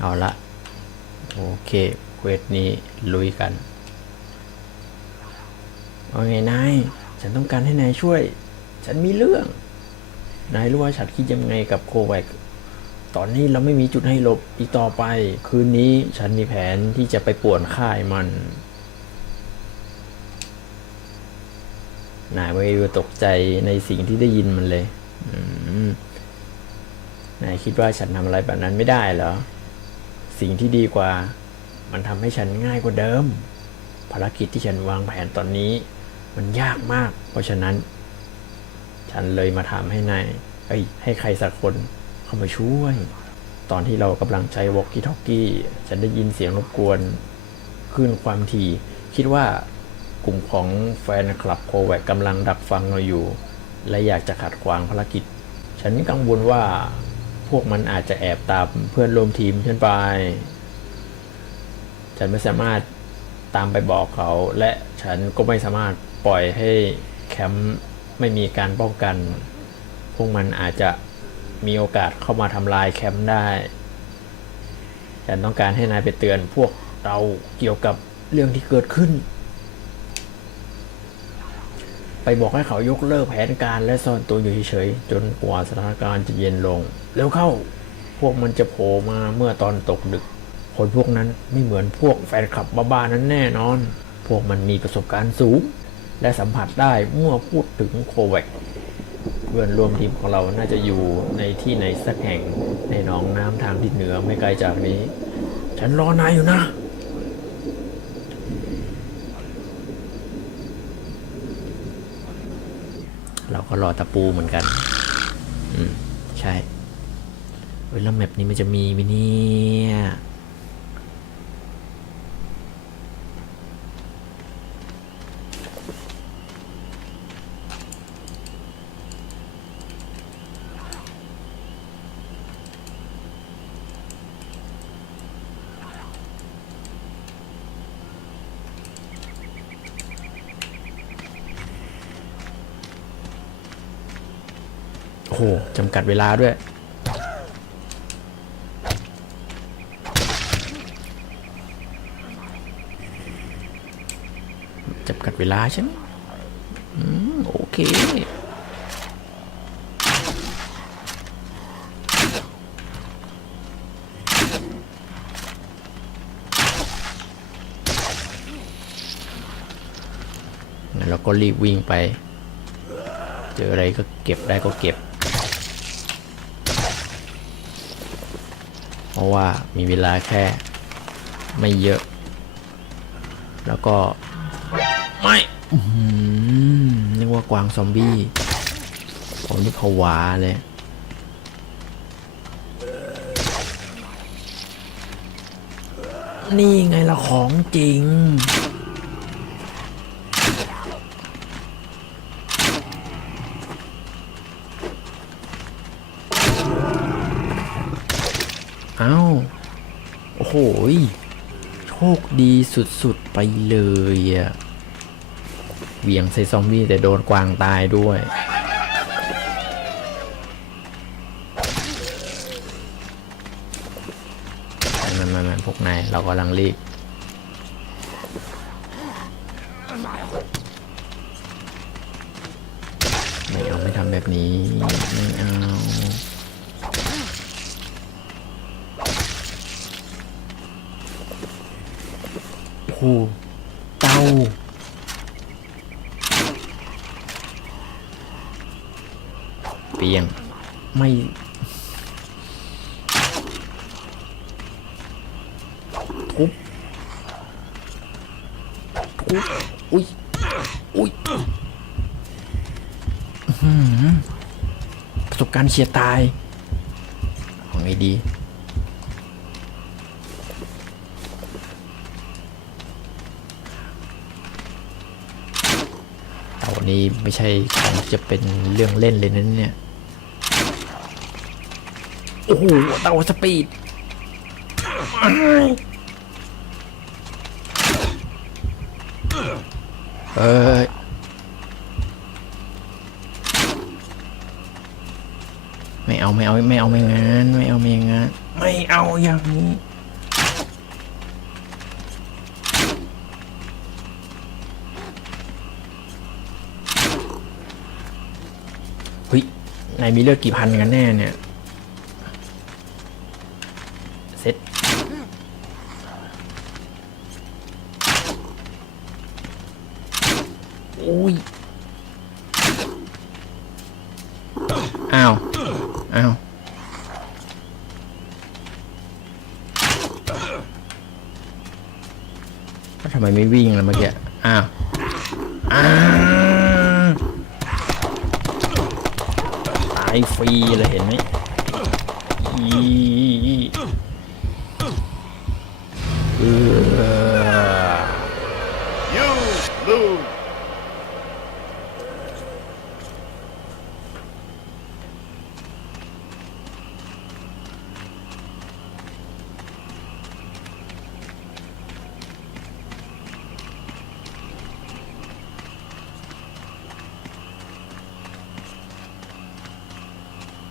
เอาละโอเคเควสนี้ลุยกันว่าไงนายฉันต้องการให้นายช่วย ฉันมีเรื่อง นายรู้ว่าฉันคิดยังไงกับโคแวคตอนนี้เราไม่มีจุดให้หลบอีกต่อไป คืนนี้ฉันมีแผนที่จะไปป่วนค่ายมัน นายไม่ตกใจในสิ่งที่ได้ยินมันเลยนายคิดว่าฉันทำอะไรแบบนั้นไม่ได้เหรอ สิ่งที่ดีกว่า มันทำให้ฉันง่ายกว่าเดิม ภารกิจที่ฉันวางแผนตอนนี้ มันยากมาก เพราะฉะนั้น ฉันเลยมาถามให้นายเอ้ยให้ใครสักคนเข้ามาช่วย ตอนที่เรากำลังใช้วอกกี้ทอกกี้ ฉันได้ยินเสียงรบกวนขึ้นความถี่ คิดว่ากลุ่มของแฟนคลับโคแวกกำลังดักฟังเราอยู่ และอยากจะขัดขวางภารกิจ ฉันกังวลว่า พวกมันอาจจะแอบตามเพื่อนร่วมทีมฉันไป ฉันไม่สามารถตามไปบอกเขา และฉันก็ไม่สามารถปล่อยให้แคมป์ไม่มีการป้องกัน พวกมันอาจจะมีโอกาสเข้ามาทำลายแคมป์ได้ ฉันต้องการให้นายไปเตือนพวกเราเกี่ยวกับเรื่องที่เกิดขึ้น ไปบอกให้เขายกเลิกแผนการและซ่อนตัวอยู่เฉยๆจนกว่าสถานการณ์จะเย็นลง แล้วเข้าพวกมันจะโผล่มาเมื่อตอนตกดึก คนพวกนั้นไม่เหมือนพวกแฟนคลับบ้าๆนั้นแน่นอน พวกมันมีประสบการณ์สูง และสัมผัสได้เมื่อพูดถึงโควิดเพื่อนร่วมทีมของเราน่าจะอยู่ในที่ไหนสักแห่งในหนองน้ำทางทิศเหนือไม่ไกลจากนี้ ฉันรอนายอยู่นะเราก็รอตะปูเหมือนกัน อืม ใช่ ยแล้วแมปนี้มันจะมีไหมเนี่ยโอ้โหจำกัดเวลาด้วย จำกัด เวลาใช่ไหมอืมโอเคงั้นเราก็รีบวิ่งไป เจออะไรก็เก็บได้ก็เก็บ เพราะว่ามีเวลาแค่ไม่เยอะ แล้วก็ ไม่นึกว่ากวางซอมบี้ผมนี่ผวาเลยนี่ไงละของจริง เอ้า โอ้โห โชคดีสุด ๆ ไปเลยอะ เหวี่ยงใส่ซอมบี้แต่โดนกวางตายด้วย มันมันมันพวกนายเรากำลังรีบไม่เอาไม่ทำแบบนี้ ไม่เอาโอ้เตาเปียง ไม่ทุบทุบอุ้ย อุ้ยอื้อหือประสบการณ์ เฉียดตายเอาไงดีเต่านี้ไม่ใช่ของที่จะเป็นเรื่องเล่นเลยนั้นเนี่ย โอ้โหเตาสปีดเอย ไม่เอาไม่เอาไม่เอาไม่งั้นไม่เอาไม่งั้นไม่เอาอย่างนี้เฮ้ยนายมีเลือกกี่พันกันแน่เนี่ยเซ็ตอุ้ยอ้าว อ้าวทำไมไม่วิ่งล่ะเมื่อกี้ อ้าว อ้าวตายฟรีเลยเห็นไหมอีเออ You lose.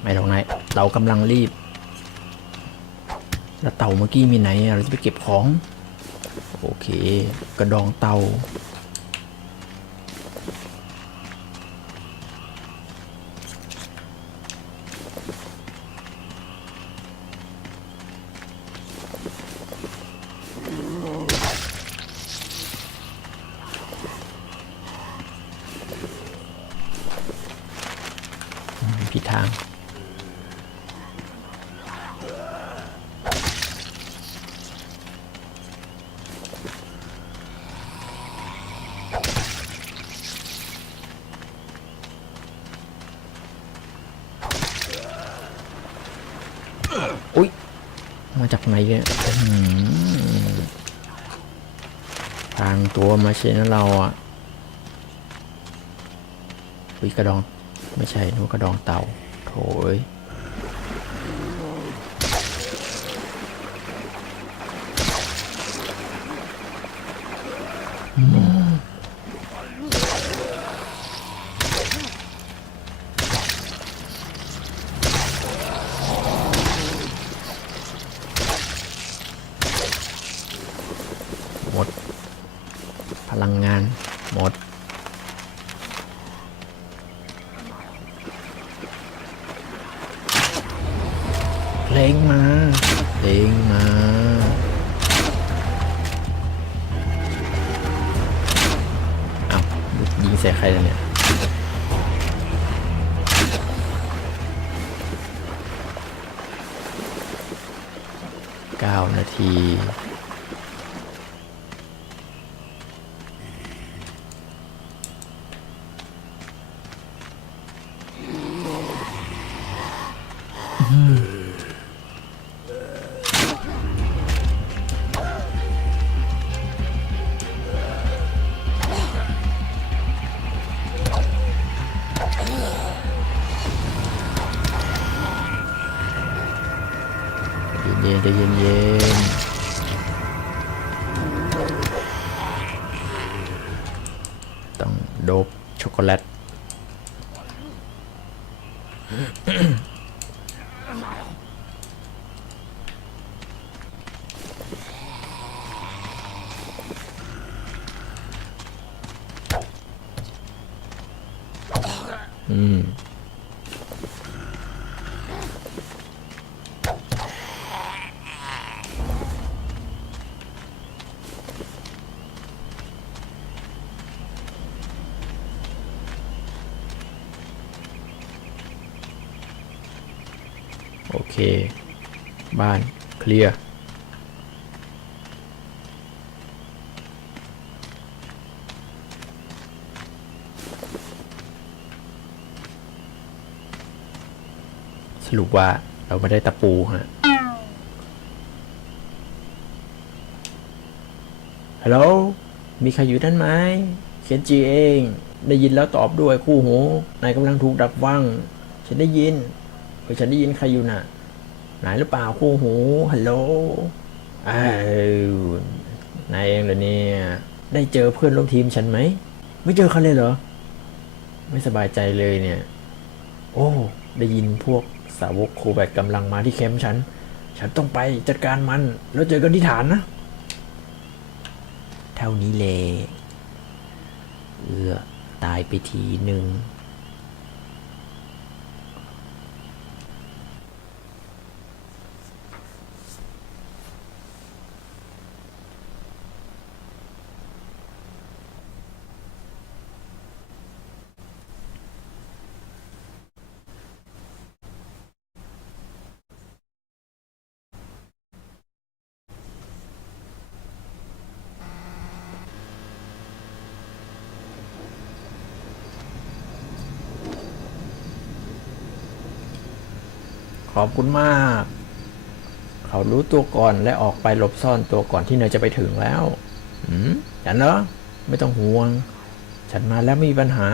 ไม่หรอกนายเรากำลังรีบแล้วเต่าเมื่อกี้มีไหนเราจะไปเก็บของ โอเค กระดองเต่า มาจากไหนเนี่ยทางตัวมาเชนเราอะอุ๊ยกระดอง ไม่ใช่นู่กระดองเต่า โถย หมด พลังงาน หมด เพลงมา เย็นๆใจเย็นๆต้องโดบช็อกโกแลต อืมโอเค บ้าน เคลียร์ รุปว่าเราไม่ได้ตะปูฮะฮัลโหลมีใครอยู่ด้านไหมเคนจีเอง ได้ยินแล้วตอบด้วยคู่หูนายกำลังถูกดักฟัง ฉันได้ยินเฮ้ยฉันได้ยินใครอยู่น่ะไหนหรือเปล่าคู่หูฮัลโหลอ้าวนายเองเหรอเนี่ยได้เจอเพื่อนร่วมทีมฉันไหม ไม่เจอเขาเลยเหรอ ไม่สบายใจเลยเนี่ย โอ้ ได้ยินพวก สาวกโคแบกกำลังมาที่แคมป์ฉัน ฉันต้องไปจัดการมัน แล้วเจอกันที่ฐานนะ เท่านี้เลยเอือตายไปทีหนึ่ง ขอบคุณมาก เขารู้ตัวก่อนและออกไปหลบซ่อนตัวก่อนที่เนยจะไปถึงแล้วอืมฉันเหรอไม่ต้องห่วง ฉันมาแล้วไม่มีปัญหา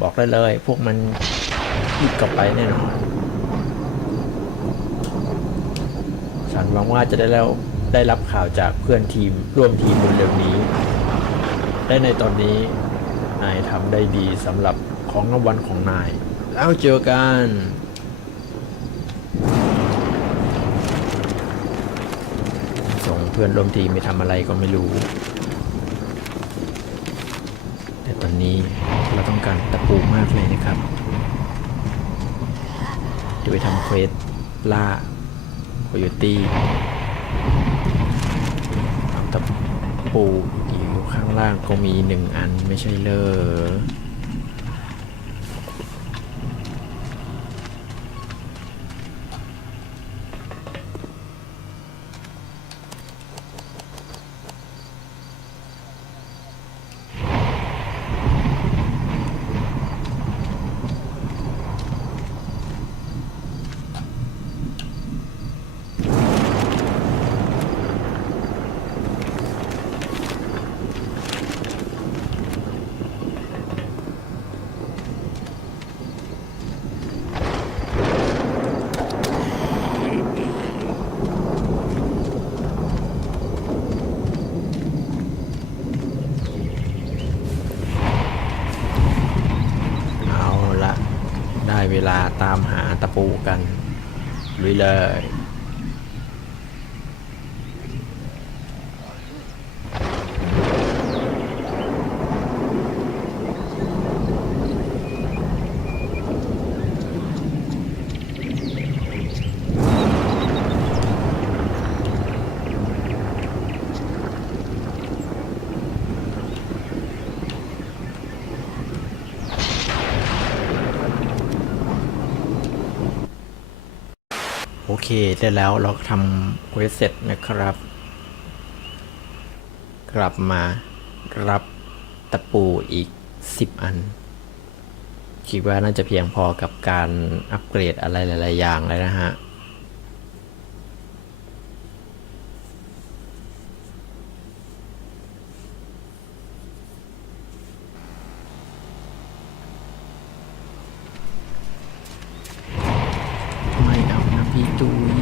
บอกได้เลย พวกมันรีบกลับไปแน่นอน ฉันหวังว่าจะได้แล้วได้รับข่าวจากเพื่อนทีมร่วมทีมบนเร็วนี้และในตอนนี้ นายทำได้ดีสำหรับของรางวัลของนาย แล้วเจอกัน ส่ง เพื่อนร่วมทีมไปทำอะไรก็ไม่รู้ แต่ตอนนี้เราต้องการตะปูมากเลยนะครับจะไปทำเควสล่าโคโยตี้ตะปูอยู่ข้างล่างก็มีหนึ่งอันไม่ใช่เลยเอาละได้ เวลาตามหาตะปูกันลุยเลย โอเค ได้แล้ว เราทำเควสเสร็จนะครับ กลับมารับตะปูอีก 10 อัน คิดว่าน่าจะเพียงพอกับการอัปเกรดอะไรหลาย ๆ อย่างเลยนะฮะ ไม่เอานะพี่ตุย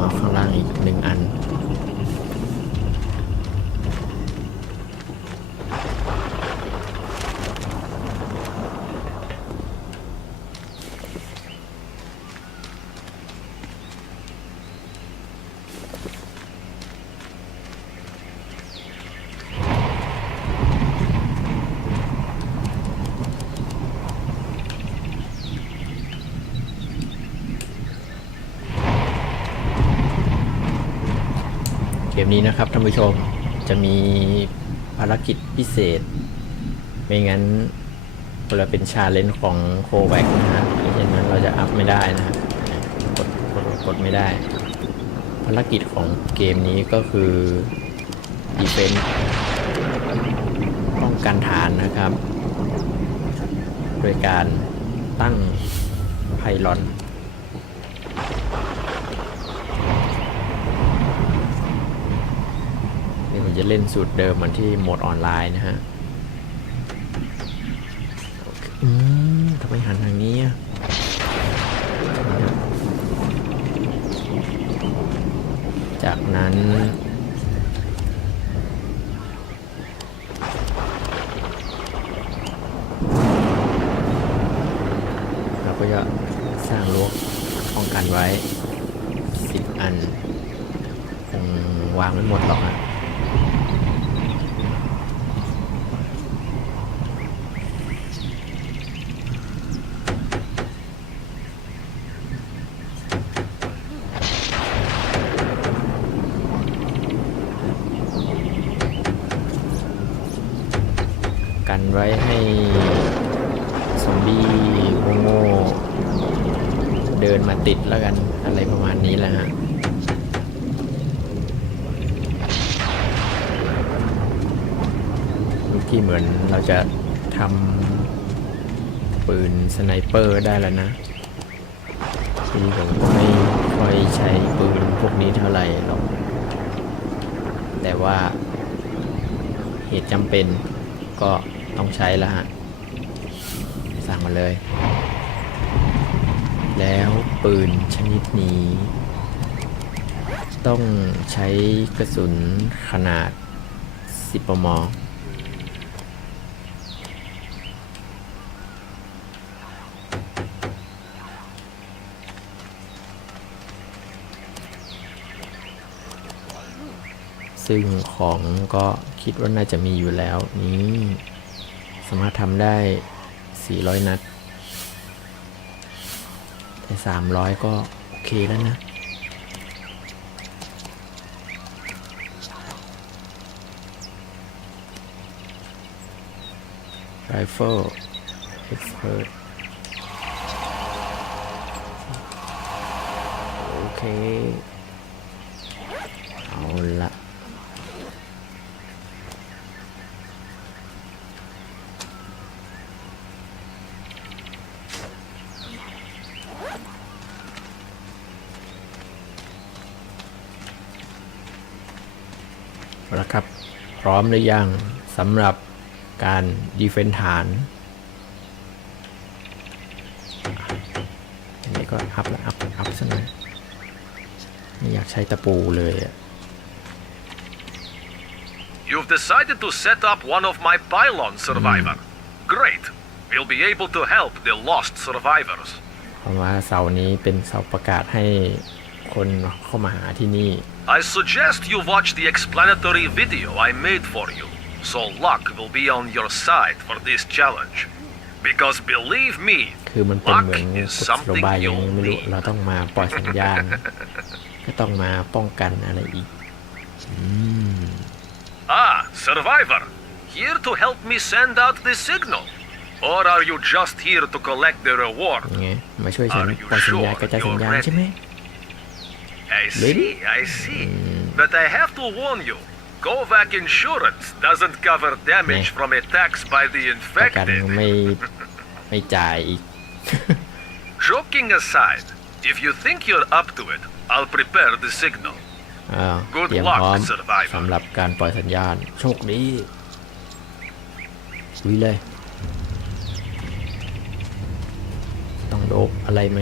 เอาข้างล่างอีกหนึ่งอัน เกมนี้นะครับท่านผู้ชมจะมีภารกิจพิเศษ ไม่งั้นเราเป็นชาเลนจ์ของโคแวกนะฮะไม่เช่นนั้นเราจะอัพไม่ได้นะฮะกดกดกดไม่ได้ ภารกิจของเกมนี้ก็คือดีเฟนป้องกันฐานนะครับ โดยการตั้งไพลอน นี่ผม จะเล่นสูตรเดิมเหมือนที่โหมดออนไลน์นะฮะอืมทำไมหันทางนี้อะจากนั้น เราก็จะสร้างรั้วป้องกันไว้สิบอัน คงวางไม่หมดหรอกอะกันไว้ให้ซอมบี้โง่ๆเดินมาติดแล้วกันอะไรประมาณนี้แหละฮะ ลูก ที่เหมือนเราจะทำปืนสไนเปอร์ได้แล้วนะที่ผมไม่ค่อยใช้ปืนพวกนี้เท่าไหร่หรอก แต่ว่าเหตุจำเป็นก็ต้องใช้แล้วฮะ สั่งมาเลย แล้วปืนชนิดนี้ ต้องใช้กระสุนขนาด 10ปม ซึ่งของก็คิดว่าน่าจะมีอยู่แล้ว นี้สามารถทำได้ 400 นัด แต่ 300 ก็โอเคแล้วนะ Rifle Expert โอเคละ เอาละครับ พร้อมหรือยังสำหรับการดีเฟนฐานอันนี้ก็อัพละอัพอัพซะหน่อยไม่อยากใช้ตะปูเลยอะ You've decided to set up one of my pylons, survivor. Great. We'll be able to help the lost survivors. เพราะว่าเสานี้เป็นเสาประกาศให้คนเข้ามาหาที่นี่ I suggest you watch the explanatory video I made for you, so luck will be on your side for this challenge. Because believe me, คือมันเป็น luck เหมือนก is ฎโล something บายยัง you'll ไม่รู้ need. เราต้องมาปล่อยสัญญาณ ก็ต้องมาป้องกันอะไรอีก Ah, survivor. Here to help me send out the signal? Or are you just here to collect the reward? ยังไง มาช่วยฉัน Are you ปล่อยสัญญาณ sure กระจายสัญญาณ you're ใช่ไหม I Really? see, I see. But I have to warn you, Kovac Insurance doesn't cover damage Yeah. from attacks by the ประกัน infected. ไม่ไม่จ่ายอีก Joking aside, if you think you're up to it, I'll prepare the signal. อ้าว Good เตรียม luck, พร้อม survivor. สำหรับการปล่อยสัญญาณ โชคดีลุยเลย ต้องโดบอะไรไหม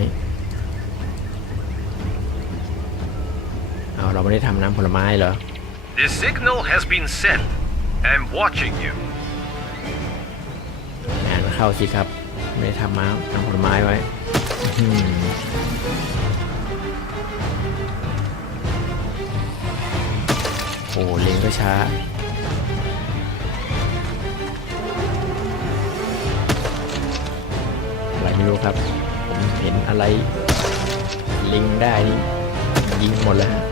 เอาเราไม่ได้ทำน้ำผลไม้เหรอ The signal has been sent. I'm watching you. งานเข้าสิครับ ไม่ได้ทำมาทำผลไม้ไว้อื้อหือโอ้เล็งก็ช้า อะไรไม่รู้ครับ ผมเห็นอะไร ลิงได้นี่ยิงหมดแล้วฮะ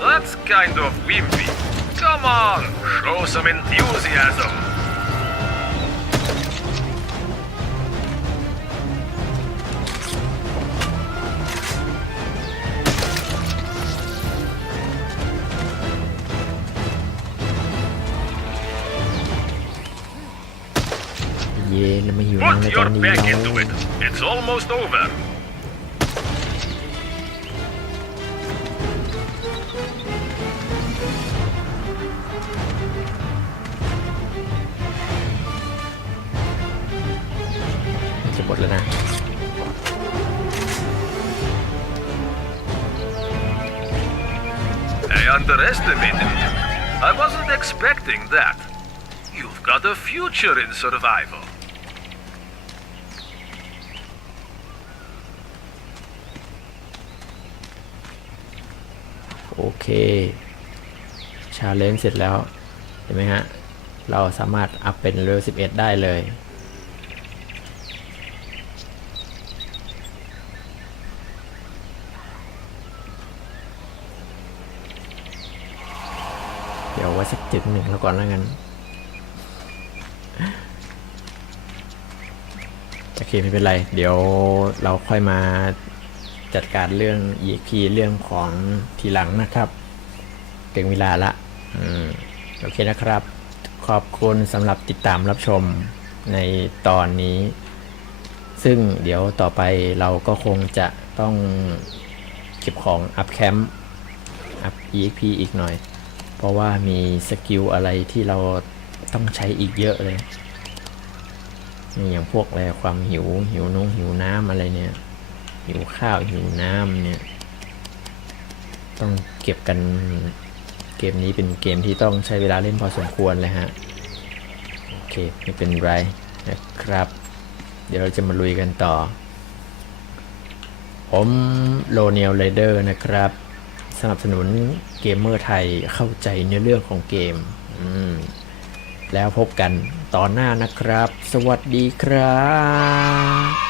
That's kind of wimpy. Come on, show some enthusiasm. Yeah, Put your back into it. It's almost over. จะหมดแล้วนะ I underestimated you. I wasn't expecting that. You've got a future in survival. โอเคชาเลนจ์เสร็จแล้ว เห็นไหมฮะ เราสามารถอัพเป็นเลเวล11 ได้เลย เดี๋ยวไว้สักจุดหนึ่งแล้วก่อนแล้วกัน โอเคไม่เป็นไร เดี๋ยวเราค่อยมา จัดการเรื่อง EXP เรื่องของทีหลังนะครับ ถึงเวลาละอืมโอเคนะครับ ขอบคุณสำหรับติดตามรับชมในตอนนี้ ซึ่งเดี๋ยวต่อไปเราก็คงจะต้องเก็บของอัพแคมป์อัพ EXP อีกหน่อย เพราะว่ามีสกิลอะไรที่เราต้องใช้อีกเยอะเลย อย่างพวกอะไรความหิว หิวน้องหิวน้ำอะไรเนี่ย หิวข้าวหิวน้ำเนี่ย ต้องเก็บกันเกมนี้เป็นเกมที่ต้องใช้เวลาเล่นพอสมควรเลยฮะ โอเค ไม่เป็นไรนะครับ เดี๋ยวเราจะมาลุยกันต่อ ผมโลเนียลไรเดอร์นะครับสนับสนุนเกมเมอร์ไทยเข้าใจเนื้อเรื่องของเกมมแล้วพบกันตอนหน้านะครับ สวัสดีครับ